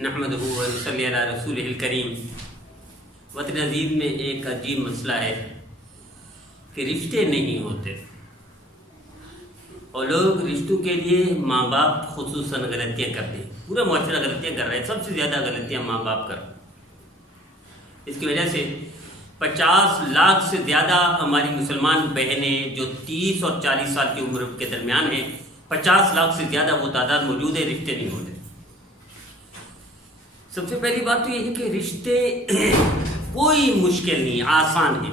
نحمدہ و نصلی علی رسولہ الکریم۔ وطن عزیز میں ایک عجیب مسئلہ ہے کہ رشتے نہیں ہوتے، اور لوگ رشتوں کے لیے ماں باپ خصوصاً غلطیاں کرتے ہیں۔ پورا معاشرہ غلطیاں کر رہا ہے، سب سے زیادہ غلطیاں ماں باپ کر رہے ہیں۔ اس کی وجہ سے 50 لاکھ سے زیادہ ہماری مسلمان بہنیں جو 30 اور 40 سال کی عمر کے درمیان ہیں، 50 لاکھ سے زیادہ وہ تعداد موجود ہے، رشتے نہیں ہوتے۔ سب سے پہلی بات تو یہ ہے کہ رشتے کوئی مشکل نہیں، آسان ہے۔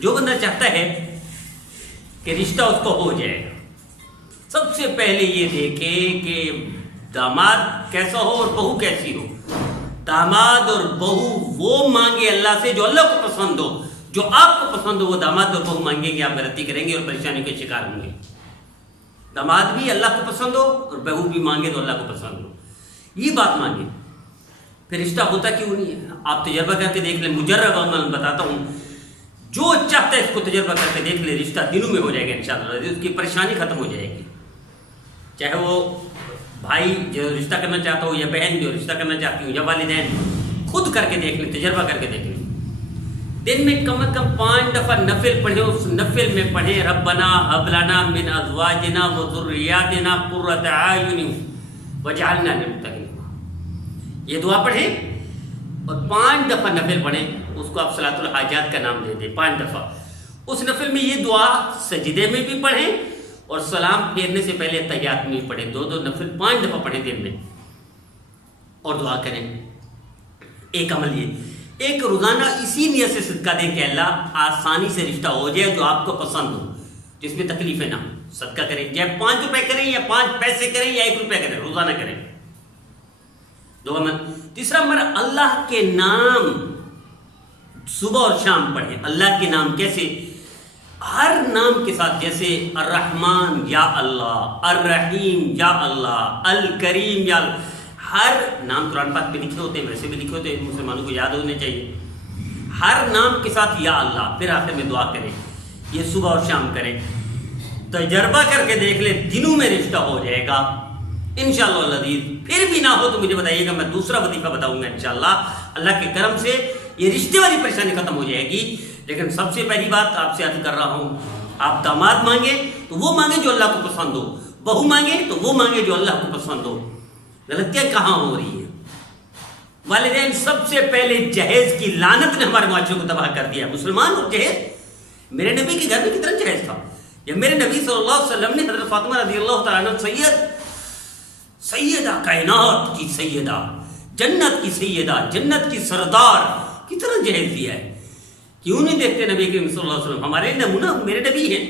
جو بندہ چاہتا ہے کہ رشتہ اس کو ہو جائے گا، سب سے پہلے یہ دیکھے کہ داماد کیسا ہو اور بہو کیسی ہو۔ داماد اور بہو وہ مانگے اللہ سے جو اللہ کو پسند ہو، جو آپ کو پسند ہو وہ داماد اور بہو مانگیں گے، آپ غلطی کریں گے اور پریشانی کے شکار ہوں گے۔ داماد بھی اللہ کو پسند ہو اور بہو بھی مانگے تو اللہ کو پسند ہو، یہ بات مانگے، پھر رشتہ ہوتا کیوں نہیں ہے؟ آپ تجربہ کر کے دیکھ لیں، مجرب عمل بتاتا ہوں، جو چاہتا ہے اس کو تجربہ کر کے دیکھ لے، رشتہ دنوں میں ہو جائے گا انشاءاللہ، اس کی پریشانی ختم ہو جائے گی۔ چاہے وہ بھائی جو رشتہ کرنا چاہتا ہو، یا بہن جو رشتہ کرنا چاہتی ہوں، یا والدین، خود کر کے دیکھ لیں، تجربہ کر کے دیکھ لیں۔ دن میں کم از کم 5 دفعہ نفل پڑھیں، اس نفل میں پڑھیں ربنا ہب لنا من ازواجنا وذریاتنا قرۃ اعین واجعلنا للمتقین، یہ دعا پڑھیں اور 5 دفعہ نفل پڑھیں، اس کو آپ صلاۃ الحاجات کا نام دے دیں 5 دفعہ۔ اس نفل میں یہ دعا سجدے میں بھی پڑھیں اور سلام پھیرنے سے پہلے تحیات میں بھی پڑھیں، 2 نفل 5 دفعہ پڑھیں دن میں، اور دعا کریں۔ ایک عمل یہ، ایک روزانہ اسی نیت سے صدقہ دیں کہ اللہ آسانی سے رشتہ ہو جائے جو آپ کو پسند ہو، جس میں تکلیفیں نہ ہوں، صدقہ کریں، چاہے 5 روپے کریں یا 5 پیسے کریں یا 1 روپے کریں، روزانہ کریں۔ 2 عمل۔ تیسرا عمل، اللہ کے نام صبح اور شام پڑھیں۔ اللہ کے نام کیسے؟ ہر نام کے ساتھ، جیسے الرحمن یا اللہ، الرحیم یا اللہ، الکریم یا اللہ، ہر نام قرآن پاک پہ لکھے ہوتے ہیں، ویسے بھی لکھے ہوتے ہیں، مسلمانوں کو یاد ہونے چاہیے۔ ہر نام کے ساتھ یا اللہ، پھر آخر میں دعا کریں، یہ صبح اور شام کریں۔ تجربہ کر کے دیکھ لیں، دنوں میں رشتہ ہو جائے گا انشاءاللہ العزیز۔ پھر بھی نہ ہو تو مجھے بتائیے گا، میں دوسرا وظیفہ بتاؤں گا انشاءاللہ۔ اللہ کے کرم سے یہ رشتے والی پریشانی ختم ہو جائے گی۔ لیکن سب سے پہلی بات آپ سے عرض کر رہا ہوں، آپ داماد مانگے تو وہ مانگے جو اللہ کو پسند ہو، بہو مانگے تو وہ مانگے جو اللہ کو پسند ہو۔ غلطیاں کہاں ہو رہی ہیں؟ والدین، سب سے پہلے جہیز کی لعنت نے ہمارے معاشرے کو تباہ کر دیا۔ مسلمان اور جہیز، میرے نبی کے گھر میں کتنا جہیز تھا؟ جب میرے نبی صلی اللہ علیہ وسلم نے حضرت فاطمہ رضی اللہ تعالیٰ عنہ سیدہ کائنات کی سیدہ، جنت کی سیدہ، جنت کی سردار، کتنا جہیز دیا ہے۔ کیوں نہیں دیکھتے نبی کریم صلی اللہ علیہ وسلم؟ ہمارے نمونہ میرے نبی ہیں،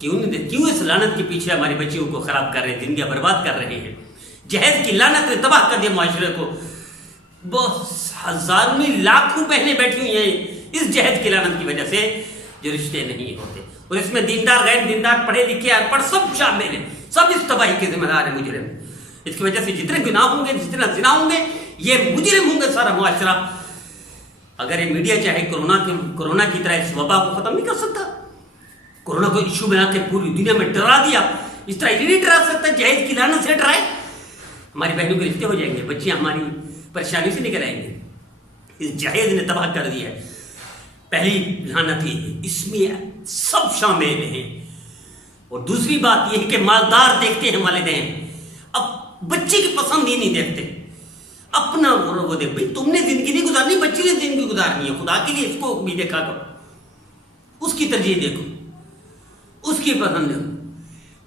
کیوں نہیں دیکھتے؟ کیوں اس لعنت کے پیچھے ہماری بچیوں کو خراب کر رہے ہیں، زندگیاں برباد کر رہے ہیں؟ جہیز کی لعنت نے تباہ کر دیا معاشرے کو۔ بہت ہزاروں نہیں لاکھوں بہنیں بیٹھی ہوئی ہیں اس جہیز کی لعنت کی وجہ سے، جو رشتے نہیں ہوتے، اور اس میں دیندار غیر دیندار، پڑھے لکھے ان پڑھ سب شامل ہیں، سب اس تباہی کے ذمہ دار ہیں، مجرم۔ اس کی وجہ سے جتنے گناہ ہوں گے، جتنا زنا ہوں گے، یہ مجرم ہوں گے سارا معاشرہ۔ اگر یہ میڈیا چاہے کورونا کی طرح اس وبا کو ختم نہیں کر سکتا، کورونا کو ایشو بنا کے پوری دنیا میں ڈرا دیا، اس طرح یہ نہیں ڈرا سکتا، جہیز کی لعنت سے ڈرائے۔ ہماری بہنوں کے رشتے ہو جائیں گے، بچیاں ہماری پریشانی سے نکل آئیں گے۔ اس جہیز نے تباہ کر دیا ہے۔ پہلی لعنت ہی اس میں سب شامل ہیں۔ اور دوسری بات یہ ہے کہ مالدار دیکھتے ہیں والدین، اب بچے کی پسند ہی نہیں دیکھتے، اپنا وہ دیکھ، بھائی تم نے زندگی نہیں گزارنی، بچی نے زندگی گزارنی ہے، خدا کے لیے اس کو بھی دیکھا کرو، اس کی ترجیح دیکھو، اس کی پسند دیکھو۔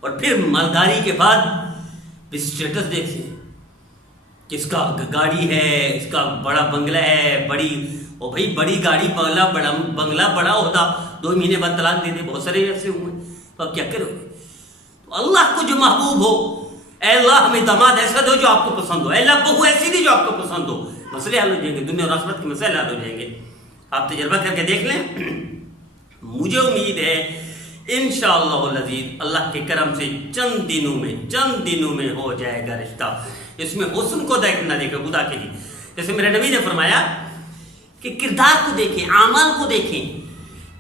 اور پھر مالداری کے بعد اسٹیٹس دیکھتے ہیں، کس کا گاڑی ہے، اس کا بڑا بنگلہ ہے، بڑی، اور بھائی بڑی گاڑی، بنگلہ بڑا ہوتا، 2 مہینے بعد طلاق دے دے، بہت سارے ایسے ہوئے، تو اب کیا کرو گے؟ تو اللہ کو جو محبوب ہو، اے اللہ ہمیں داماد ایسا دو جو آپ کو پسند ہو، اے اللہ بہو ایسی دی جو آپ کو پسند ہو، مسئلے حل ہو جائیں گے، دنیا اور آخرت کے مسائل حل ہو جائیں گے۔ آپ تجربہ کر کے دیکھ لیں، مجھے امید ہے انشاءاللہ العزیز اللہ کے کرم سے چند دنوں میں ہو جائے گا رشتہ۔ اس میں حسن کو دیکھنا دیکھیں خدا کے لیے، جیسے میرے نبی نے فرمایا کہ کردار کو دیکھیں، اعمال کو دیکھیں،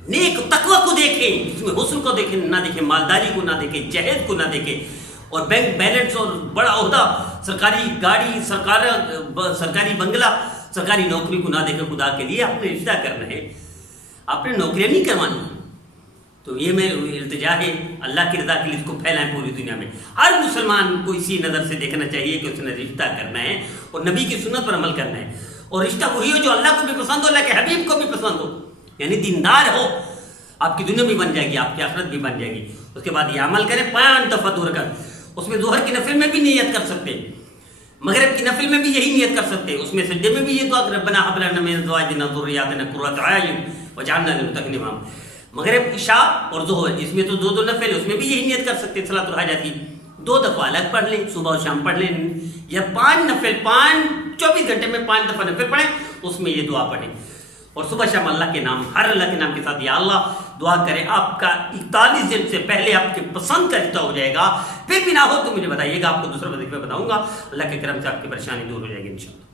نیک تقوی کو دیکھیں، اس میں حسن کو دیکھیں، نہ دیکھیں مالداری کو، نہ دیکھیں جہیز کو، نہ دیکھیں، اور بینک بیلنس اور بڑا عہدہ، سرکاری گاڑی، سرکاری بنگلہ، سرکاری نوکری کو نہ دے کر خدا کے لیے آپ نے رشتہ کرنا ہے، آپ نے نوکریاں نہیں کروانی. تو یہ میری التجا ہے اللہ کی رضا کے لیے اس کو پھیلائیں پوری دنیا میں. ہر مسلمان کو اسی نظر سے دیکھنا چاہیے کہ اس نے رشتہ کرنا ہے اور نبی کی سنت پر عمل کرنا ہے. اور رشتہ وہی ہو جو اللہ کو بھی پسند ہو، اللہ کے حبیب کو بھی پسند ہو، یعنی دیندار ہو. آپ کی دنیا بھی بن جائے گی، آپ کی آخرت بھی بن جائے گی. اس کے بعد یہ عمل کریں 5 دفعہ رکعت. اس میں ظہر کی نفل میں بھی نیت کر سکتے، مغرب کی نفل میں بھی یہی نیت کر سکتے، اس میں سجدے میں بھی یہ دعا کہ ربنا هب لنا من ازواجنا ذرياتنا قرة اعين واجعلنا للمتقين اماما. مغرب، عشاء اور ظہر، اس میں تو دو نفل، اس میں بھی یہی نیت کر سکتے صلاۃ الحاجات کی. 2 دفعہ الگ پڑھ لیں، صبح اور شام پڑھ لیں، یا 5 نفل 24 گھنٹے میں 5 دفعہ نفل پڑھیں، اس میں یہ دعا پڑھیں. اور صبح شام اللہ کے نام، ہر اللہ کے نام کے ساتھ یا اللہ دعا کریں. آپ کا 41 دن سے پہلے آپ کے پسند کا رشتہ ہو جائے گا. پھر بھی نہ ہو تو مجھے بتائیے گا، آپ کو دوسرا وظیفہ بتاؤں گا. اللہ کے کرم سے آپ کی پریشانی دور ہو جائے گی انشاءاللہ.